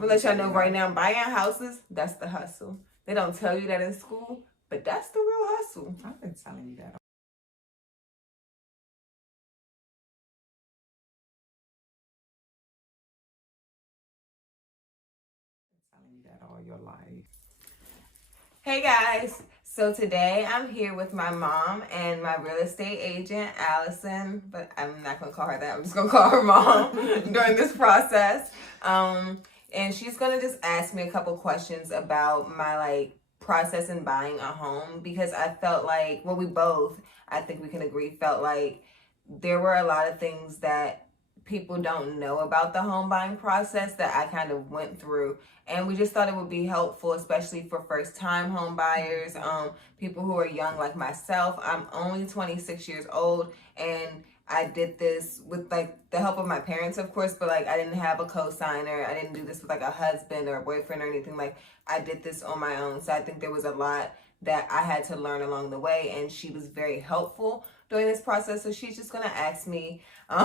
I'm gonna let y'all know right now, buying houses, that's the hustle. They don't tell you that in school, but that's the real hustle. I've been telling you that. All your life. Hey guys, so today I'm here with my mom and my real estate agent, Allison, but I'm not gonna call her that. I'm just gonna call her mom during this process. And she's gonna just ask me a couple questions about my process in buying a home, because I felt like, well, we both, I think we can agree, felt like there were a lot of things that people don't know about the home buying process that I kind of went through, and we just thought it would be helpful, especially for first time home buyers, people who are young like myself. I'm only 26 years old, and I did this with the help of my parents, of course, but I didn't have a co-signer. I didn't do this with a husband or a boyfriend or anything. I did this on my own. So I think there was a lot that I had to learn along the way, and she was very helpful during this process. So she's just gonna ask me, a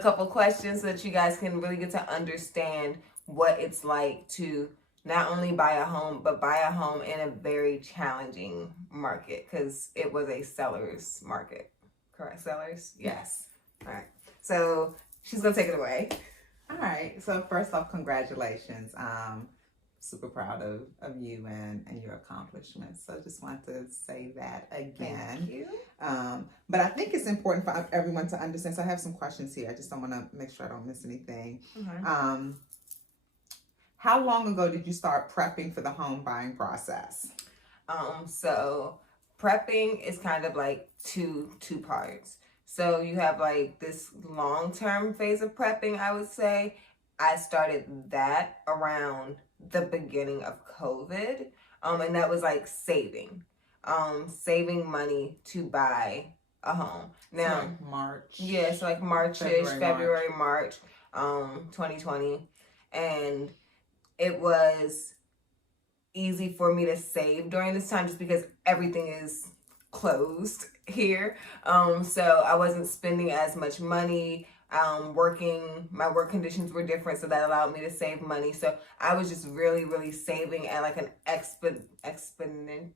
couple questions so that you guys can really get to understand what it's like to not only buy a home, but buy a home in a very challenging market, because it was a seller's market. Correct, sellers? Yes. All right. So she's gonna take it away. All right. So first off, congratulations. Super proud of you and your accomplishments. So just want to say that again. Thank you. But I think it's important for everyone to understand. So I have some questions here. I just don't want to make sure I don't miss anything. Okay. How long ago did you start prepping for the home buying process? So prepping is kind of two parts. So you have this long-term phase of prepping, I would say. I started that around the beginning of COVID. And that was saving money to buy a home. Now, so March. Yeah, so March-ish, February, March, 2020. And it was easy for me to save during this time just because everything is closed here. So I wasn't spending as much money. My work conditions were different, so that allowed me to save money. So I was just really, really saving at an exponent.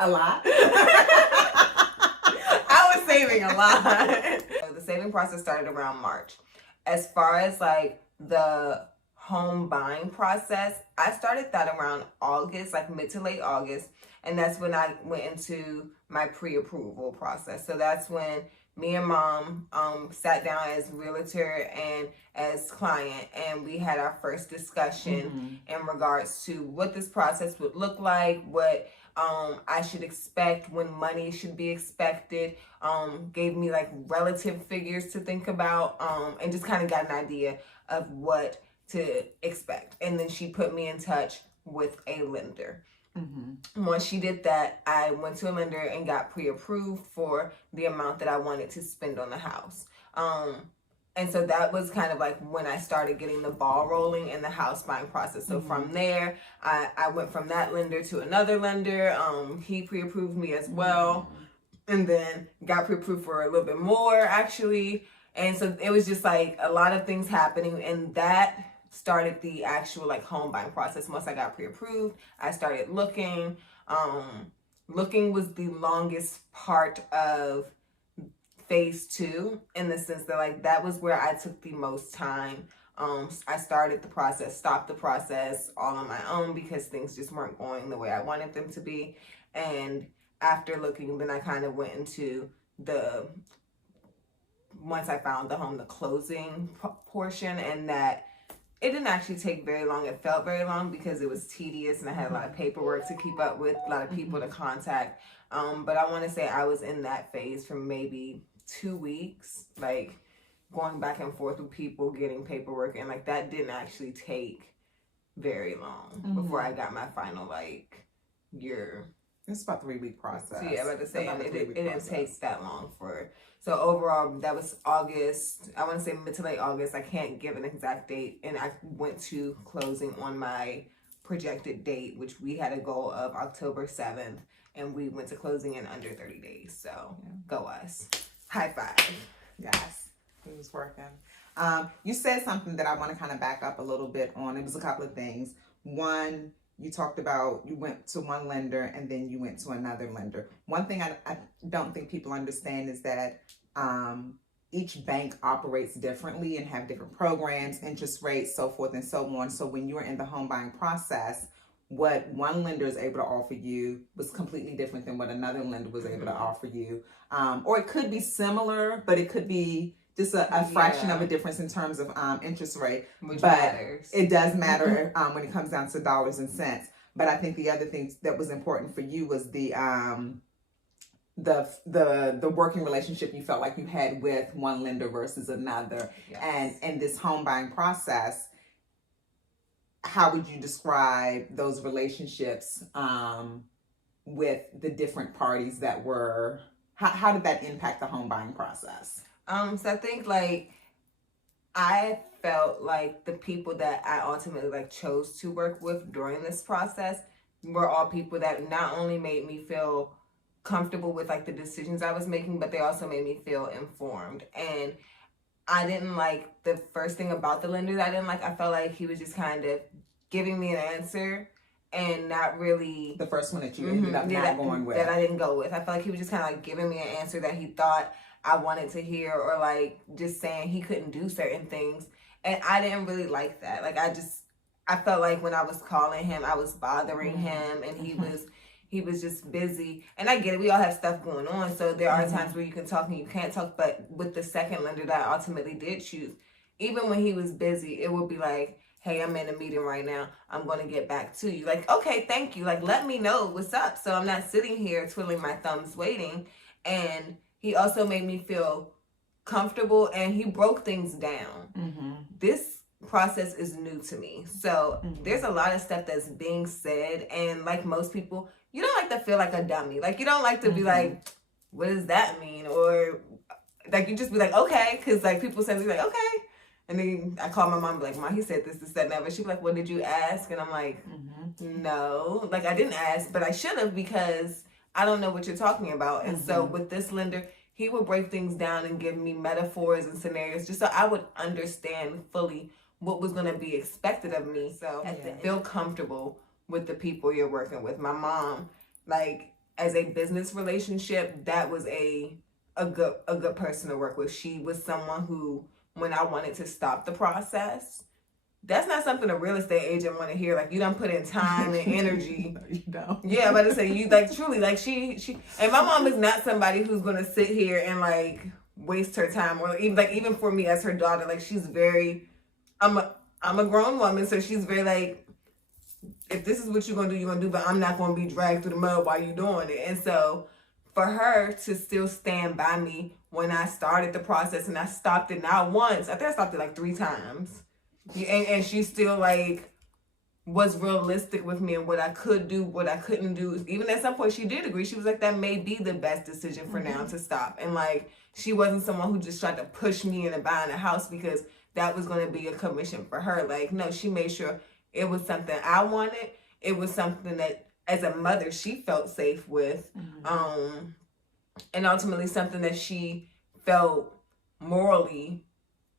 A lot. I was saving a lot. So the saving process started around March. As far as the home buying process, I started that around August, mid to late August. And that's when I went into my pre-approval process. So that's when me and mom sat down as realtor and as client, and we had our first discussion in regards to what this process would look like, what I should expect, when money should be expected, gave me relative figures to think about, and just kind of got an idea of what to expect. And then she put me in touch with a lender. Once she did that, I went to a lender and got pre-approved for the amount that I wanted to spend on the house. And so that was kind of when I started getting the ball rolling in the house buying process. So from there, I went from that lender to another lender. He pre-approved me as well, and then got pre-approved for a little bit more actually. And so it was just a lot of things happening, and that started the actual home buying process. Once I got pre-approved, I started looking. Looking was the longest part of phase 2, in the sense that that was where I took the most time. I started the process, stopped the process all on my own because things just weren't going the way I wanted them to be. And after looking, then I kind of went into once I found the home, the closing portion, and that it didn't actually take very long. It felt very long because it was tedious and I had a lot of paperwork to keep up with, a lot of people to contact. But I want to say I was in that phase for maybe 2 weeks, going back and forth with people, getting paperwork, and that didn't actually take very long before I got my final year. It's about a 3-week process. So yeah, about to say it didn't take that long for. So overall, that was August. I want to say mid to late August. I can't give an exact date. And I went to closing on my projected date, which we had a goal of October 7th. And we went to closing in under 30 days. So go us. High five. Yes, it was working. You said something that I want to kind of back up a little bit on. It was a couple of things. One, you talked about you went to one lender and then you went to another lender. One thing I don't think people understand is that each bank operates differently and have different programs, interest rates, so forth and so on. So when you're in the home buying process, what one lender is able to offer you was completely different than what another lender was able to offer you. Or it could be similar, but it could be just a fraction of a difference in terms of interest rate. Which but matters. It does matter when it comes down to dollars and cents. But I think the other thing that was important for you was the working relationship you felt like you had with one lender versus another. Yes. And this home buying process, how would you describe those relationships with the different parties that were, how did that impact the home buying process? So I think like I felt like the people that I ultimately like chose to work with during this process were all people that not only made me feel comfortable with like the decisions I was making, but they also made me feel informed. And I didn't like the first thing about the lender that I didn't like. I felt like he was just kind of giving me an answer and not really the first one that you ended up not going with. That I didn't go with. I felt like he was just kind of like giving me an answer that he thought I wanted to hear, or like just saying he couldn't do certain things. And I didn't really like that. Like I felt like when I was calling him, I was bothering him, and he was just busy. And I get it, we all have stuff going on, so there are times where you can talk and you can't talk. But with the second lender that I ultimately did choose, even when he was busy, it would be like, hey, I'm in a meeting right now, I'm going to get back to you. Like, okay, thank you. Like, let me know what's up, so I'm not sitting here twiddling my thumbs waiting. And he also made me feel comfortable, and he broke things down. This process is new to me. So there's a lot of stuff that's being said, and like most people, you don't like to feel like a dummy. Like, you don't like to be like, what does that mean? Or like, you just be like, okay, because like people say, like, okay. And then I call my mom and be like, Mom, he said this, that, and that. But she'd be like, well, did you ask? And I'm like, no. Like, I didn't ask, but I should have, because I don't know what you're talking about. And so with this lender, he would break things down and give me metaphors and scenarios just so I would understand fully what was going to be expected of me. So feel comfortable with the people you're working with. My mom, like, as a business relationship, that was a good person to work with. She was someone who, when I wanted to stop the process, that's not something a real estate agent want to hear. Like, you done put in time and energy. No, you don't. Yeah, I'm about to say, you like truly, like she and my mom is not somebody who's gonna sit here and like waste her time, or even for me as her daughter, like she's very, I'm a grown woman, so she's very like, if this is what you're gonna do, but I'm not gonna be dragged through the mud while you're doing it. And so for her to still stand by me when I started the process, and I stopped it not once, I think I stopped it like 3 times. And she still like was realistic with me and what I could do, what I couldn't do. Even at some point she did agree. She was like, that may be the best decision for now to stop. And like, she wasn't someone who just tried to push me into buying a house because that was going to be a commission for her. Like, no, she made sure it was something I wanted. It was something that as a mother she felt safe with. And ultimately something that she felt morally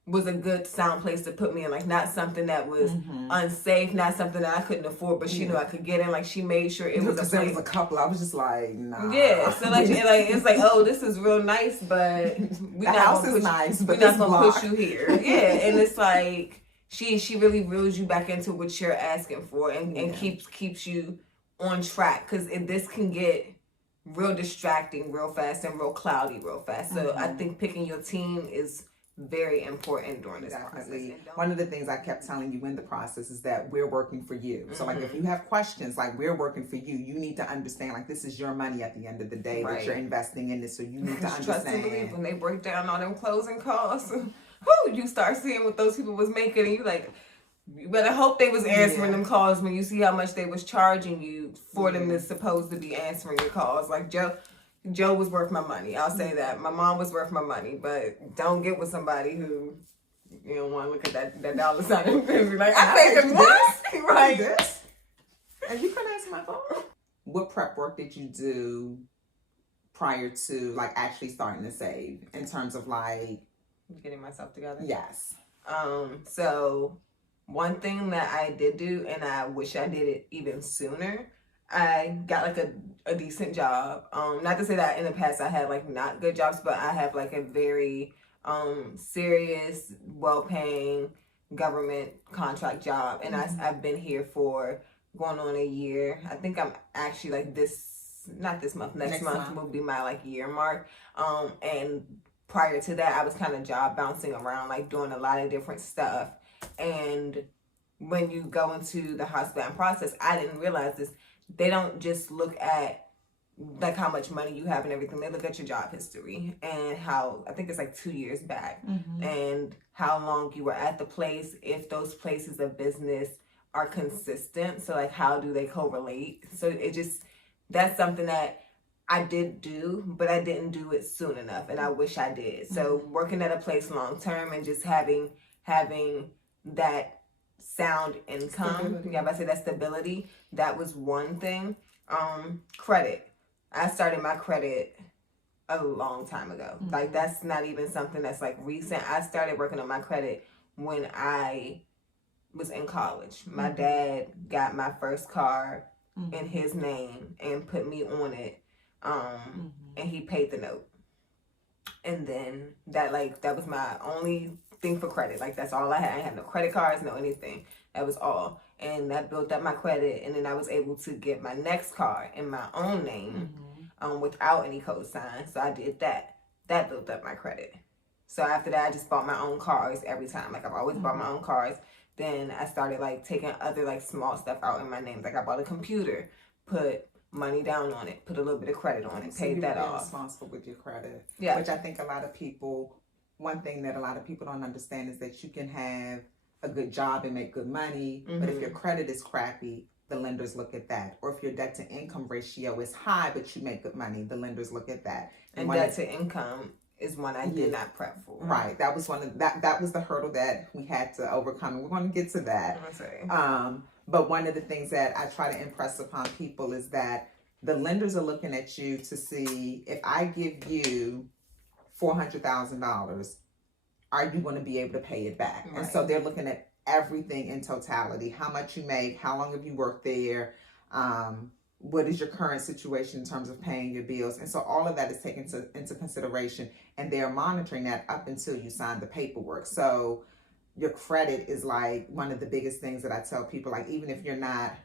was a good sound place to put me in. Like, not something that was unsafe, not something that I couldn't afford, but she knew I could get in. Like, she made sure it was a place. There was a couple, I was just like, nah. Yeah, so like, it's like, oh, this is real nice, but the house is nice, but we're not gonna push you here. Yeah, and it's like she really reels you back into what you're asking for, and keeps you on track, because this can get real distracting real fast and real cloudy real fast. So I think picking your team is very important during this process. One of the things I kept telling you in the process is that we're working for you. So like, if you have questions, like, we're working for you. You need to understand, like, this is your money at the end of the day that you're investing in this. So you need to understand. Trust and believe, when they break down all them closing costs, you start seeing what those people was making, and you like, you better hope they was answering them calls when you see how much they was charging you for them to supposed to be answering your calls. Like, Joe was worth my money. I'll say that. My mom was worth my money, but don't get with somebody who you don't want to look at that dollar sign and be like, I paid them this, right? This? And you couldn't answer my phone. What prep work did you do prior to like actually starting to save, in terms of like getting myself together? Yes. So one thing that I did do, and I wish I did it even sooner, I got like a decent job. Not to say that in the past I had like not good jobs, but I have like a very serious, well-paying government contract job, and I've been here for going on a year. I think I'm actually like not this month, next month will be my like year mark. And prior to that, I was kind of job bouncing around, like doing a lot of different stuff. And when you go into the house-bound process, I didn't realize this. They don't just look at like how much money you have and everything. They look at your job history and how, I think it's like 2 years back, and how long you were at the place, if those places of business are consistent. So like, how do they correlate? So that's something that I did do, but I didn't do it soon enough, and I wish I did. So working at a place long term and just having that sound income, if I say that stability, that was one thing. Credit. I started my credit a long time ago. Like, that's not even something that's like recent. I started working on my credit when I was in college. My dad got my first car in his name and put me on it. And he paid the note. And then that was my only thing for credit. Like, that's all I had. I had no credit cards, no anything. That was all. And that built up my credit. And then I was able to get my next car in my own name, without any cosign. So I did that. That built up my credit. So after that, I just bought my own cars every time. Like, I've always bought my own cars. Then I started like taking other like small stuff out in my name. Like, I bought a computer, put money down on it, put a little bit of credit on it, paid that off. Responsible with your credit. Yeah. Which I think one thing that a lot of people don't understand is that you can have a good job and make good money, but if your credit is crappy, the lenders look at that. Or if your debt to income ratio is high, but you make good money, the lenders look at that. And debt to income is one I did not prep for. Right. That was that was the hurdle that we had to overcome. And we're going to get to that. But one of the things that I try to impress upon people is that the lenders are looking at you to see, if I give you $400,000, are you going to be able to pay it back? Right. And so they're looking at everything in totality. How much you make, how long have you worked there, what is your current situation in terms of paying your bills? And so all of that is taken into consideration, and they're monitoring that up until you sign the paperwork. So your credit is like one of the biggest things that I tell people. Like, even if you're not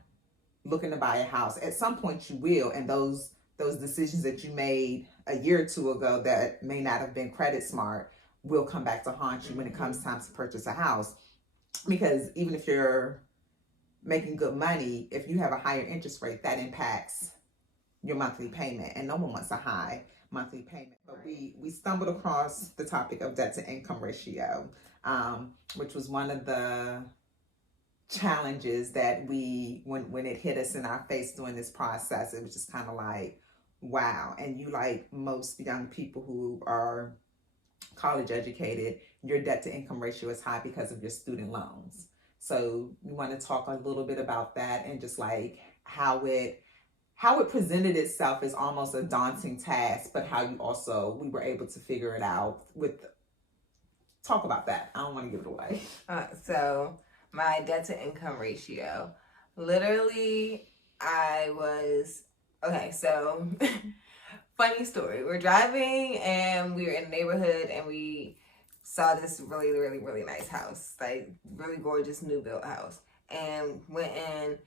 looking to buy a house, at some point you will, and those decisions that you made a year or two ago that may not have been credit smart will come back to haunt you when it comes time to purchase a house. Because even if you're making good money, if you have a higher interest rate, that impacts your monthly payment, and no one wants a high monthly payment. But we stumbled across the topic of debt to income ratio, which was one of the challenges that when it hit us in our face during this process, it was just kind of like, wow. And you, like most young people who are college educated, your debt to income ratio is high because of your student loans. So we want to talk a little bit about that, and just like how it presented itself as almost a daunting task, but how we were able to figure it out. Talk about that. I don't want to give it away. So my debt to income ratio, literally, so funny story. We're driving and we were in a neighborhood and we saw this really, really, really nice house, like really gorgeous new built house, and went in,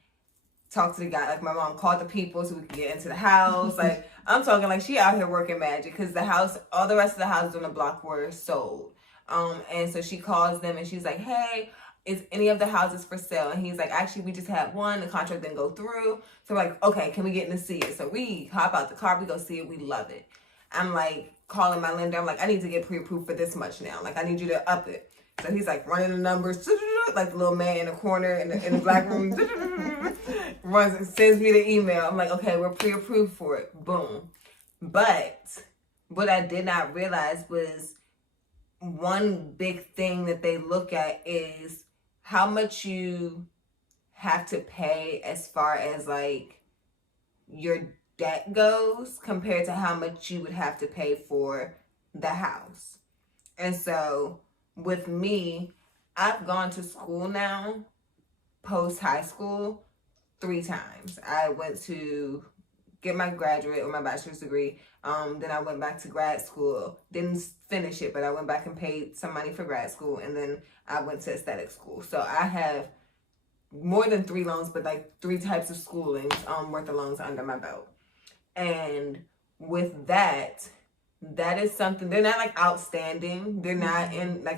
talked to the guy. Like, my mom called the people so we could get into the house. Like, I'm talking like she out here working magic, because the house, all the rest of the houses on the block were sold. And so she calls them and she's like, hey, is any of the houses for sale? And he's like, actually, we just had one. The contract didn't go through. So we're like, okay, can we get in to see it? So we hop out the car, we go see it. We love it. I'm like calling my lender. I'm like, I need to get pre-approved for this much now. Like, I need you to up it. So he's like running the numbers, like the little man in the corner in the black room, sends me the email. I'm like, okay, we're pre-approved for it. Boom. But what I did not realize was one big thing that they look at is how much you have to pay as far as like your debt goes compared to how much you would have to pay for the house. And so with me, I've gone to school now, post high school, 3 times. I went to get my graduate or my bachelor's degree. Then I went back to grad school. Didn't finish it, but I went back and paid some money for grad school, and then I went to aesthetic school. So I have more than 3 loans, but like 3 types of schoolings worth of loans under my belt. And with that, that is something, they're not like outstanding. They're not in like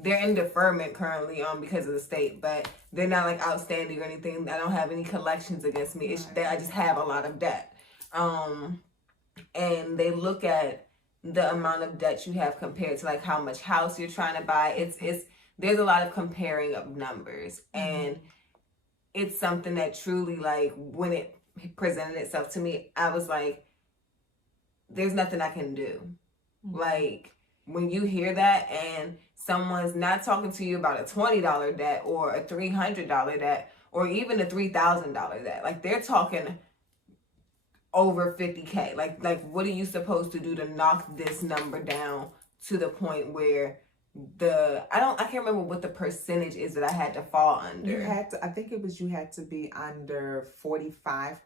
they're in deferment currently because of the state, but they're not like outstanding or anything. I don't have any collections against me. It's that I just have a lot of debt. And they look at the amount of debt you have compared to like how much house you're trying to buy. It's there's a lot of comparing of numbers, and it's something that truly, like, when it presented itself to me, I was like, there's nothing I can do. Like, when you hear that and someone's not talking to you about a $20 debt or a $300 debt or even a $3,000 debt, like, they're talking over 50K. Like what are you supposed to do to knock this number down to the point where I can't remember what the percentage is that I had to fall under. You had to, I think it was, you had to be under 45%,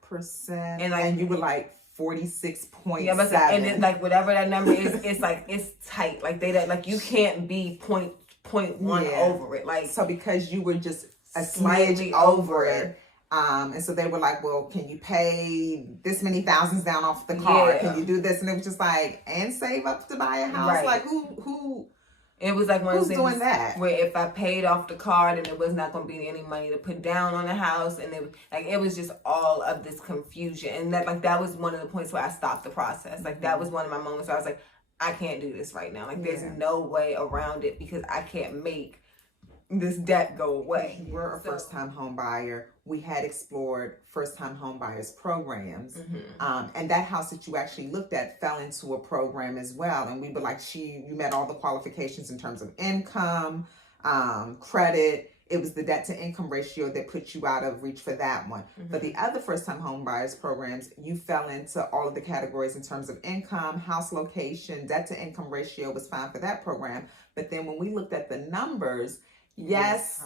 and you were like 46.7. Yeah, but and then like whatever that number is, it's like it's tight. Like like you can't be 0.1 over it. Like, so because you were just a smidge over it. And so they were like, well, can you pay this many thousands down off the car? Can you do this? And it was just like, and save up to buy a house? Right. Like, who? It was like one of those doing things that? Where if I paid off the car, then there was not going to be any money to put down on the house. And it was just all of this confusion. And that was one of the points where I stopped the process. Like, that was one of my moments where I was like, I can't do this right now. Like, there's no way around it because I can't make this debt go away. We're a first-time home buyer. We had explored first-time home buyers programs. And that house that you actually looked at fell into a program as well. And we were like, you met all the qualifications in terms of income, credit. It was the debt to income ratio that put you out of reach for that one. But the other first-time home buyers programs, you fell into all of the categories in terms of income, house location, debt to income ratio was fine for that program. But then when we looked at the numbers, yes,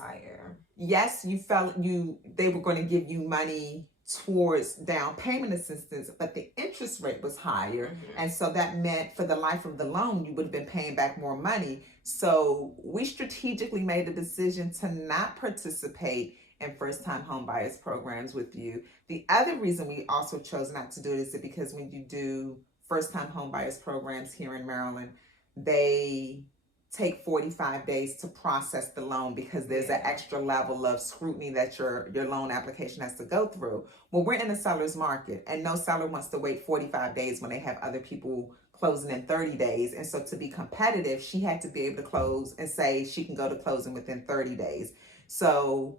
they were going to give you money towards down payment assistance, but the interest rate was higher. And so that meant for the life of the loan, you would have been paying back more money. So we strategically made a decision to not participate in first-time home buyers programs with you. The other reason we also chose not to do it is that because when you do first-time home buyers programs here in Maryland, they take 45 days to process the loan because there's an extra level of scrutiny that your loan application has to go through. Well, we're in a seller's market, and no seller wants to wait 45 days when they have other people closing in 30 days. And so to be competitive, she had to be able to close and say she can go to closing within 30 days. So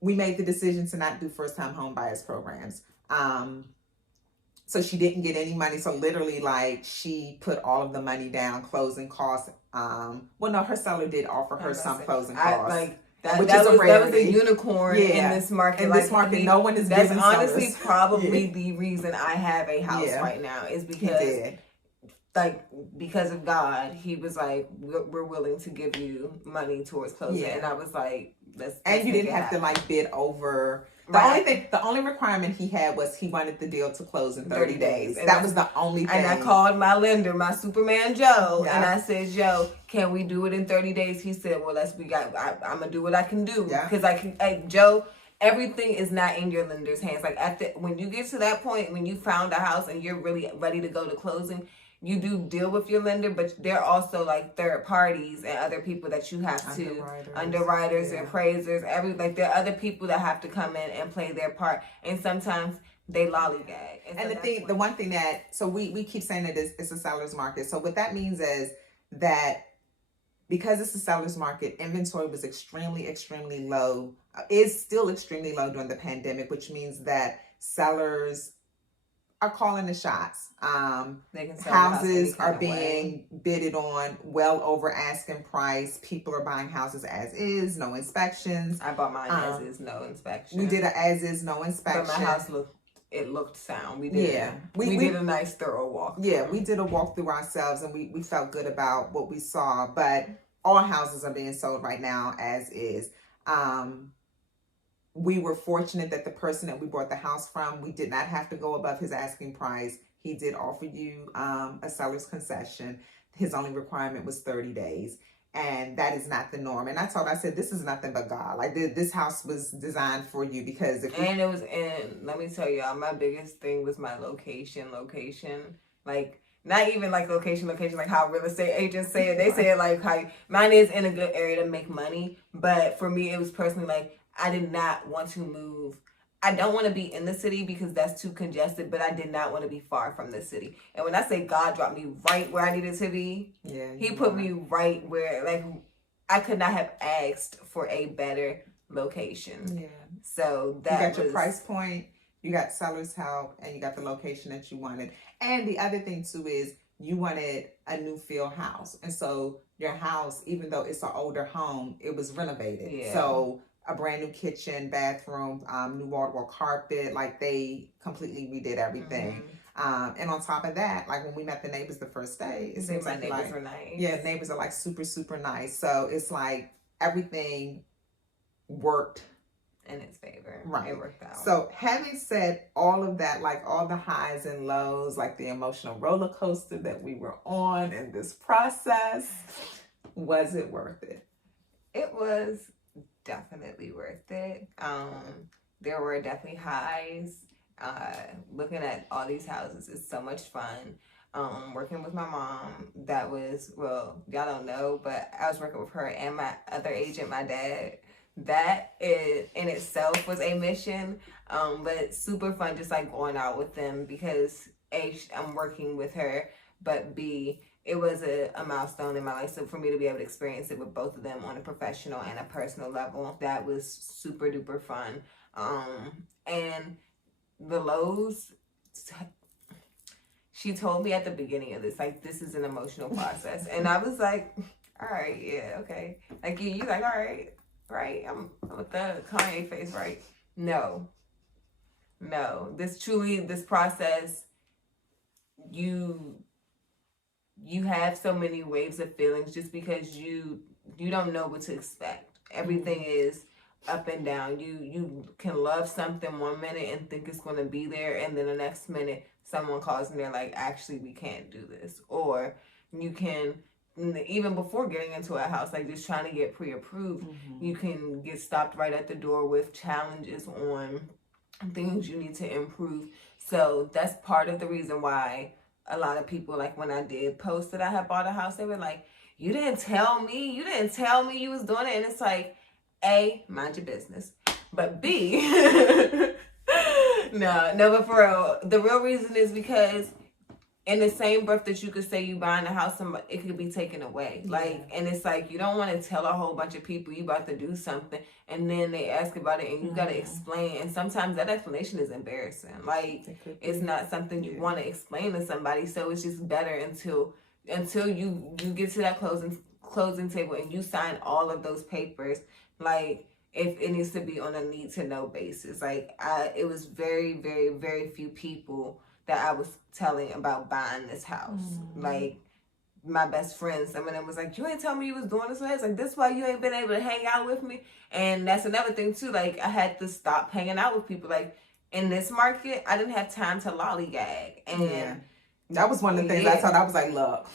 we made the decision to not do first-time home buyers programs. So she didn't get any money. So literally, like, she put all of the money down, closing costs. Well, no, her seller did offer her some closing costs. That was a unicorn in this market. In this market, no one is That's giving honestly sellers. probably the reason I have a house right now is because, because of God, He was like, we're willing to give you money towards closing. And I was like, let's and you didn't have to like bid over. The only requirement he had was he wanted the deal to close in 30 days. That was the only thing. And I called my lender, my Superman Joe, and I said, Joe, can we do it in 30 days? He said, well, I'm gonna do what I can do because Joe, everything is not in your lender's hands. Like when you get to that point, when you found a house and you're really ready to go to closing, you do deal with your lender, but they're also like third parties and other people that you have to underwriters and appraisers. There are other people that have to come in and play their part, and sometimes they lollygag. And the one thing that we keep saying that it's a seller's market. So what that means is that because it's a seller's market, inventory was extremely, extremely low. Is still extremely low during the pandemic, which means that sellers are calling the shots. Houses are being bidded on well over asking price. People are buying houses as is, no inspections. I bought mine as is, no inspection. We did an as is, no inspection. But my house looked sound. We did. We did a nice thorough walk. Yeah, we did a walkthrough ourselves, and we felt good about what we saw. But all houses are being sold right now as is. We were fortunate that the person that we bought the house from, we did not have to go above his asking price. He did offer you a seller's concession. His only requirement was 30 days. And that is not the norm. And I said, this is nothing but God. Like, this house was designed for you, because if and it was in, let me tell y'all, my biggest thing was my location. Like, not even like location, like how real estate agents say it. They say it like how mine is in a good area to make money. But for me, it was personally like, I did not want to move. I don't want to be in the city because that's too congested, but I did not want to be far from the city. And when I say God dropped me right where I needed to be, he put me right where, like, I could not have asked for a better location. Yeah. So that you got your price point, you got seller's help, and you got the location that you wanted. And the other thing too is you wanted a new feel house. And so your house, even though it's an older home, it was renovated. Yeah. So a brand new kitchen, bathroom, new wall-to-wall carpet, like they completely redid everything. And on top of that, like when we met the neighbors the first day, it seems like neighbors were nice. Yeah, neighbors are like super, super nice. So it's like everything worked in its favor. Right. It worked out. So having said all of that, like all the highs and lows, like the emotional roller coaster that we were on in this process, was it worth it? It was definitely worth it. There were definitely highs. Looking at all these houses is so much fun. Working with my mom, that was, well, y'all don't know, but I was working with her and my other agent, my dad. That in itself was a mission, but super fun, just like going out with them, because A, I'm working with her, but B, it was a milestone in my life. So for me to be able to experience it with both of them on a professional and a personal level, that was super duper fun. And the lows, she told me at the beginning of this, like, this is an emotional process. And I was like, all right, yeah, okay. Like, you like, all right, right? I'm with the Kanye face, right? No. This process, you have so many waves of feelings just because you don't know what to expect. Everything is up and down. You can love something one minute and think it's going to be there, and then the next minute someone calls and they're like, actually, we can't do this. Or you can, even before getting into a house, like just trying to get pre-approved, you can get stopped right at the door with challenges on things you need to improve. So that's part of the reason why a lot of people, like when I did post that I had bought a house, they were like, you didn't tell me you was doing it. And it's like, A, mind your business. But B, no, but for real, the real reason is because in the same breath that you could say you buying a house, it could be taken away. Yeah. Like, and it's like, you don't want to tell a whole bunch of people you about to do something, and then they ask about it, and you got to explain. And sometimes that explanation is embarrassing. Like, it's not something you want to explain to somebody. So it's just better until you get to that closing table and you sign all of those papers. Like, if it needs to be on a need to know basis. Like, it was very, very, very few people that I was telling about buying this house. Like, my best friends, some of them was like, you ain't tell me you was doing this. It's like, this why you ain't been able to hang out with me. And that's another thing too. Like, I had to stop hanging out with people. Like, in this market, I didn't have time to lollygag. And that was one of the things I thought. I was like, look,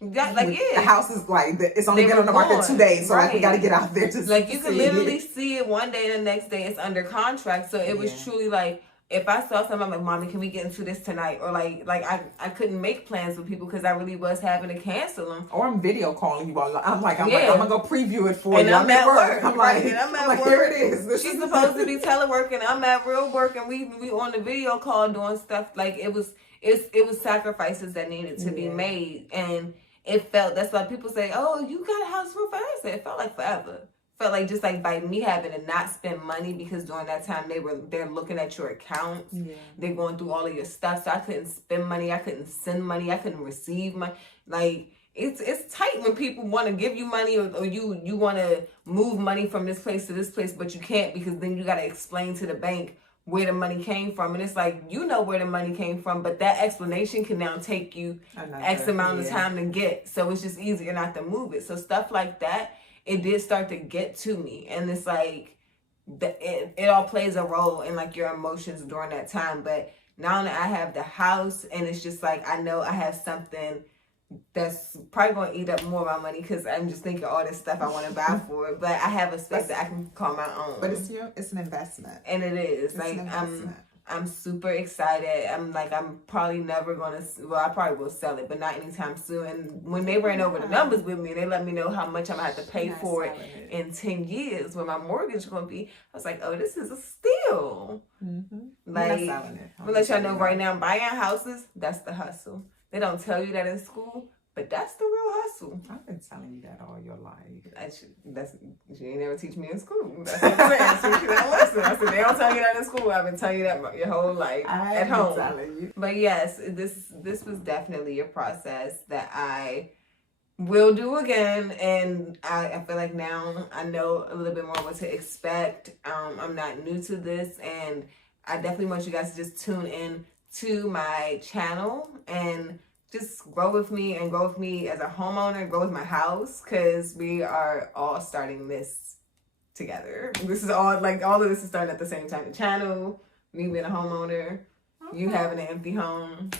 the house is like, it's only been on the market 2 days, so like we got to get out there to like, you can literally see it one day and the next day it's under contract. So it was truly like, if I saw something, I'm like, Mommy, can we get into this tonight? Or like I couldn't make plans with people because I really was having to cancel them. Or I'm video calling you all. I'm like, I'm gonna go preview it for you. I'm at work. I'm like, here it is. She's supposed to be teleworking. I'm at real work, and we on the video call doing stuff. Like, it was sacrifices that needed to be made, and it felt, that's why people say, oh, you got a house for forever. It felt like forever. Felt like just like by me having to not spend money, because during that time they're looking at your accounts. They're going through all of your stuff. So I couldn't spend money. I couldn't send money. I couldn't receive money. Like, it's tight when people want to give you money, or you want to move money from this place to this place, but you can't, because then you got to explain to the bank where the money came from. And it's like, you know where the money came from, but that explanation can now take you X amount of time to get. So it's just easier not to move it. So stuff like that, it did start to get to me. And it's like, it all plays a role in like your emotions during that time. But now that I have the house, and it's just like, I know I have something that's probably going to eat up more of my money because I'm just thinking all this stuff I want to buy for it. But I have a space that I can call my own. But it's an investment. And it is. Like, I'm super excited. I'm probably never going to, well, I probably will sell it, but not anytime soon. And when they ran over the numbers with me, they let me know how much I'm going to have to pay for it in 10 years, when my mortgage is going to be. I was like, oh, this is a steal. Like, I'm let y'all know right now, buying houses, that's the hustle. They don't tell you that in school, but that's the real hustle. I've been telling you that all your life. She ain't never teach me in school. That's what I'm saying. She don't listen. I said, they don't tell you that in school. I've been telling you that your whole life at home. Telling you. But yes, this was definitely a process that I will do again, and I feel like now I know a little bit more what to expect. I'm not new to this, and I definitely want you guys to just tune in to my channel and just grow with me as a homeowner, grow with my house, because we are all starting this together. This is all of this is starting at the same time. The channel, me being a homeowner, you having an empty home.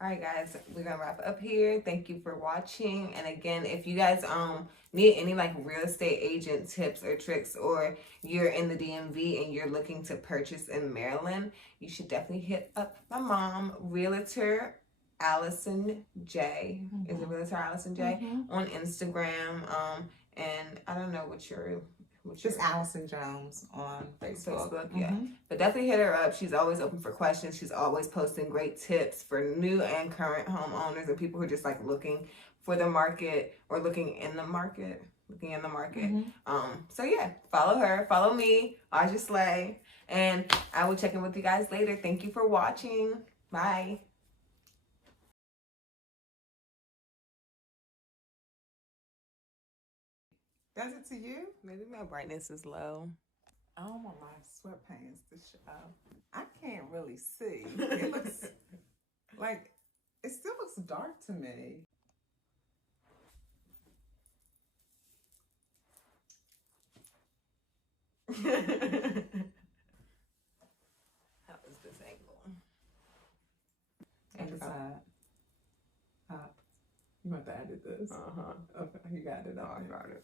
All right, guys, we're gonna wrap up here. Thank you for watching. And again, if you guys need any real estate agent tips or tricks, or you're in the DMV and you're looking to purchase in Maryland, you should definitely hit up my mom, Realtor Allison J. Is it Realtor Allison J on Instagram? And I don't know what your just Allison Jones on Facebook. Yeah. But definitely hit her up. She's always open for questions. She's always posting great tips for new and current homeowners and people who are just looking for the market or looking in the market. So yeah, follow her, follow me, Aja Slay, and I will check in with you guys later. Thank you for watching. Bye. Does it to you? Maybe my brightness is low. I don't want my sweatpants to show. I can't really see. It looks like, it still looks dark to me. How is this angle? And the side. Up. You want to edit this? Okay, you got it. I got it.